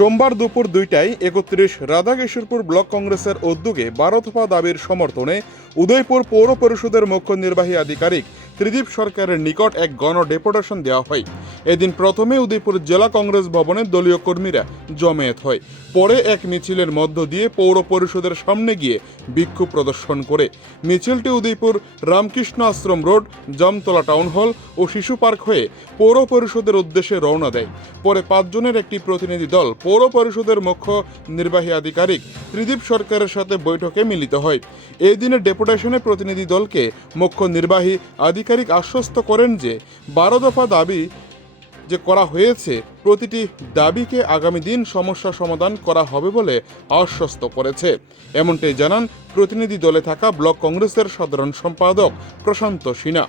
সোমবার দুপুর দুইটায় একত্রিশ রাধাকেশ্বরপুর ব্লক কংগ্রেসের উদ্যোগে বারোথফা দাবির সমর্থনে উদয়পুর পৌর পরিষদের মুখ্য নির্বাহী আধিকারিক ত্রিদীপ সরকারের নিকট এক গণ ডেপুটেশন দেওয়া হয়। এদিন প্রথমে উদয়পুর জেলা কংগ্রেস ভবনে দলীয় কর্মীরা জমায়েত হয়। পরে এক মিছিলের মধ্য দিয়ে পৌর পরিষদের সামনে গিয়ে বিক্ষোভ প্রদর্শন করে। মিছিলটি Udaipur Ramakrishna Ashram road, Jamtala town hall ও শিশু পার্ক হয়ে পৌর পরিষদের উদ্দেশ্যে রওনা দেয়। পরে পাঁচজনের একটি প্রতিনিধি দল পৌর পরিষদের মুখ্য নির্বাহী আধিকারিক ত্রিদীপ সরকারের সাথে বৈঠকে মিলিত হয়। এই দিনের ডেপুটেশনে প্রতিনিধি দলকে মুখ্য নির্বাহী আধিকারিক আশ্বস্ত করেন যে বারো দফা দাবি যে করা হয়েছে, প্রতিটি দাবিকে আগামী দিন সমস্যা সমাধান করা হবে বলে আশ্বস্ত করেছে। এমনটাই জানান প্রতিনিধি দলে থাকা ব্লক কংগ্রেসের সাধারণ সম্পাদক প্রশান্ত সিনহা।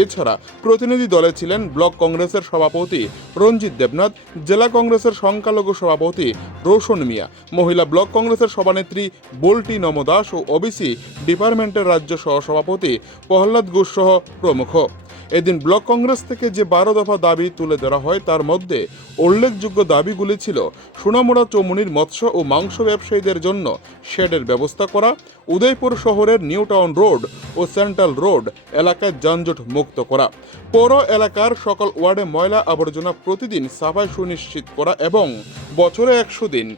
এছাড়া প্রতিনিধি দলে ছিলেন ব্লক কংগ্রেসের সভাপতি রঞ্জিত দেবনাথ, জেলা কংগ্রেসের সংখ্যালঘু সভাপতি রোশন মিয়া, মহিলা ব্লক কংগ্রেসের সভানেত্রী বল্টি নম দাস ও ওবিসি ডিপার্টমেন্টের রাজ্য সহসভাপতি প্রহ্লাদ ঘোষ সহ প্রমুখ। এদিন ব্লক কংগ্রেস থেকে যে বারো দফা দাবি তুলে ধরা হয়, তার মধ্যে উল্লেখযোগ্য দাবিগুলি ছিল সোনামুড়া চৌমুনির মৎস্য ও মাংস ব্যবসায়ীদের জন্য শেডের ব্যবস্থা করা, উদয়পুর শহরের নিউ টাউন রোড ও সেন্ট্রাল রোড এলাকায় যানজট মুক্ত করা, পৌর এলাকার সকল ওয়ার্ডে ময়লা আবর্জনা প্রতিদিন সাফাই সুনিশ্চিত করা এবং বছরে একশো দিন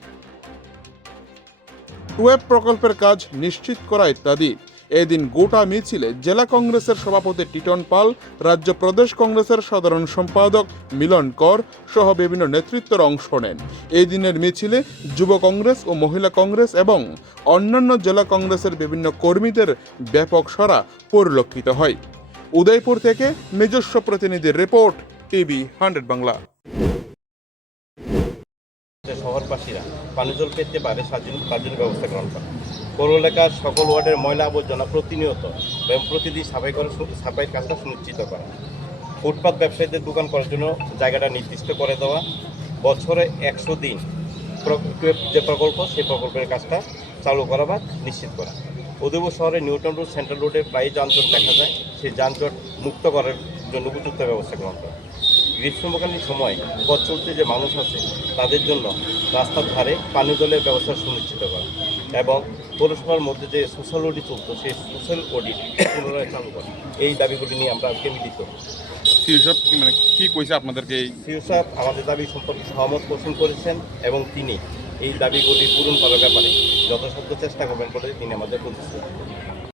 টুয়েব প্রকল্পের কাজ নিশ্চিত করা ইত্যাদি। এদিন গোটা মিছিলে জেলা কংগ্রেসের সভাপতি টিটন পাল, রাজ্য প্রদেশ কংগ্রেসের সাধারণ সম্পাদক মিলন কর সহ বিভিন্ন নেতৃত্বের অংশ নেন। এই দিনের মিছিলে যুব কংগ্রেস ও মহিলা কংগ্রেস এবং অন্যান্য জেলা কংগ্রেসের বিভিন্ন কর্মীদের ব্যাপক সরা পরিলক্ষিত হয়। উদয়পুর থেকে নিজস্ব প্রতিনিধির রিপোর্ট, টিভি হান্ড্রেড বাংলা। শহরবাসীরা পানীয় জল পেতে পারে সার্জন সার্জনের ব্যবস্থা গ্রহণ করা। পৌর এলাকার সকল ওয়ার্ডের ময়লা আবর্জনা প্রতিনিয়ত এবং প্রতিদিন সাফাই করা সাফাইয়ের কাজটা সুনিশ্চিত করা। ফুটপাত ব্যবসায়ীদের দোকান করার জন্য জায়গাটা নির্দিষ্ট করে দেওয়া। বছরে একশো দিন যে প্রকল্প, সেই প্রকল্পের কাজটা চালু করা বা নিশ্চিত করা। উদয়পুর শহরে নিউটন রোড, সেন্ট্রাল রোডে প্রায় যানজট দেখা যায়। সেই যানজট মুক্ত করার জন্য উপযুক্ত ব্যবস্থা গ্রহণ করা। গ্রীষ্মকালীন সময় পথ চলতে যে মানুষ আছে তাদের জন্য রাস্তার ধারে পানীয় জলের ব্যবস্থা সুনিশ্চিত করা এবং পৌরসভার মধ্যে যে সোশ্যাল অডিট চলতো সেই সোশ্যাল অডিট পুনরায় চালু করা। এই দাবিগুলি নিয়ে আমরা আজকে মিলিত। শীর্ষক মানে কি কইছে আপনাদেরকে এই? আমাদের দাবি সম্পর্কে সহমত পোষণ করেছেন এবং তিনি এই দাবিগুলি পূরণ করার ব্যাপারে যথাসাধ্য চেষ্টা করবেন বলে তিনি আমাদের প্রতিশ্রুতি